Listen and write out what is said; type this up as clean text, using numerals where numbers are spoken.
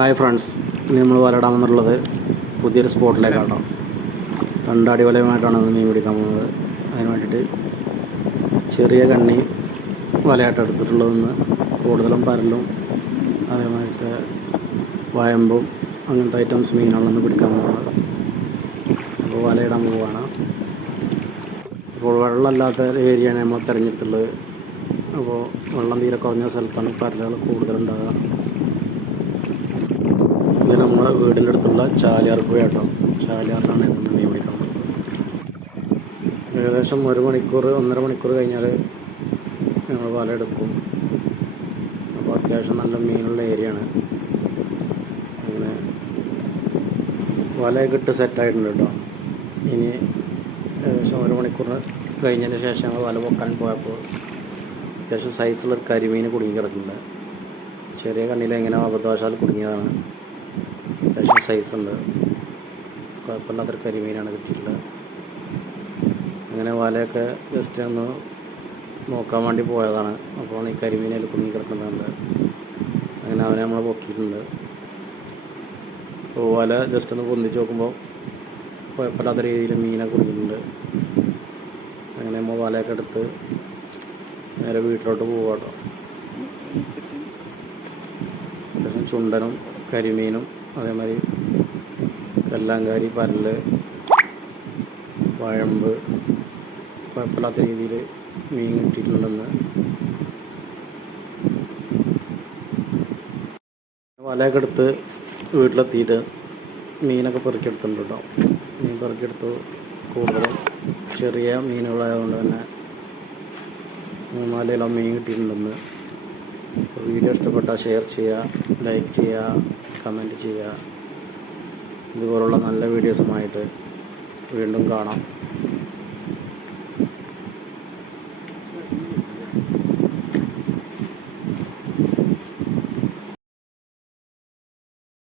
Hi friends, ഇന്ന് നമ്മൾ വലയിടാൻ വന്നിട്ടുള്ളത് പുതിയൊരു സ്പോട്ടിലേക്കാണ്. കണ്ടാടി വലയുമായിട്ടാണ് ഇന്ന് മീൻ പിടിക്കാൻ പോകുന്നത്. അതിന് വേണ്ടിയിട്ട് ചെറിയ കണ്ണി വലയായിട്ട് എടുത്തിട്ടുള്ളതെന്ന് കൂടുതലും പരലും അതേമാതിരത്തെ വയമ്പും അങ്ങനത്തെ ഐറ്റംസ് മീനുകളൊന്ന് പിടിക്കാൻ പോകുന്നത്. അപ്പോൾ വലയിടാൻ പോവുകയാണ്. അപ്പോൾ വെള്ളമില്ലാത്ത ഏരിയയാണ് നമ്മൾ തിരഞ്ഞെടുത്തുള്ളത്. അപ്പോൾ വെള്ളം തീരെ കുറഞ്ഞ സ്ഥലത്താണ് പരലുകൾ കൂടുതലുണ്ടാകുക. ഇത് നമ്മുടെ വീടിൻ്റെ അടുത്തുള്ള ചാലിയാർ പുഴ കേട്ടോ. ചാലിയാറിലാണ് ഇന്ന് മീൻ പിടിക്കാൻ പോകുന്നത്. ഏകദേശം 1-1.5 മണിക്കൂർ കഴിഞ്ഞാൽ ഞങ്ങൾ വല എടുക്കും. അപ്പോൾ അത്യാവശ്യം നല്ല മീനുള്ള ഏരിയയാണ്. അങ്ങനെ വലയൊക്കെ ഇട്ട് സെറ്റായിട്ടുണ്ട് കേട്ടോ. ഇനി ഏകദേശം 1 മണിക്കൂർ കഴിഞ്ഞതിന് ശേഷം ഞങ്ങൾ വല പൊക്കാൻ പോയപ്പോൾ അത്യാവശ്യം സൈസുള്ളൊരു കരിമീൻ കുടുങ്ങി കിടക്കുന്നുണ്ട്. ചെറിയ കണ്ണിൽ എങ്ങനെ അബദ്ധവശാൽ കുടുങ്ങിയതാണ്. അത്യാവശ്യം സൈസുണ്ട്, കുഴപ്പമില്ലാത്തൊരു കരിമീനാണ് കിട്ടിയിട്ടുള്ളത്. അങ്ങനെ വലയൊക്കെ ജസ്റ്റ് ഒന്ന് നോക്കാൻ വേണ്ടി പോയതാണ്. അപ്പോൾ ഈ കരിമീനിൽ കുടുങ്ങി കിടക്കുന്നുണ്ട്. അങ്ങനെ അവനെ നമ്മൾ പൊക്കിയിട്ടുണ്ട്. അപ്പോൾ വല ജസ്റ്റ് ഒന്ന് പൊന്തിച്ച് നോക്കുമ്പോൾ കുഴപ്പമില്ലാത്ത രീതിയിൽ മീനെ കുടുങ്ങിയിട്ടുണ്ട്. അങ്ങനെ നമ്മൾ വലയൊക്കെ എടുത്ത് നേരെ വീട്ടിലോട്ട് പോകാട്ടോ. അത്യാവശ്യം ചുണ്ടനും കരിമീനും അതേമാതിരി കല്ലാങ്കാരി, പരല്, വഴമ്പ് കുഴപ്പമില്ലാത്ത രീതിയിൽ മീൻ കിട്ടിയിട്ടുണ്ടെന്ന്. വലയൊക്കെ എടുത്ത് വീട്ടിലെത്തിയിട്ട് മീനൊക്കെ പെറുക്കിയെടുത്തിട്ടുണ്ട് കേട്ടോ. മീൻ പെറുക്കിയെടുത്ത് കൂടുതലും ചെറിയ മീനുകളായതുകൊണ്ട് തന്നെ 3-4 കിലോ മീൻ കിട്ടിയിട്ടുണ്ടെന്ന്. വീഡിയോ ഇഷ്ടപ്പെട്ടാൽ ഷെയർ ചെയ്യുക, ലൈക്ക് ചെയ്യുക, കമൻറ്റ് ചെയ്യുക. ഇതുപോലുള്ള നല്ല വീഡിയോസുമായിട്ട് വീണ്ടും കാണാം.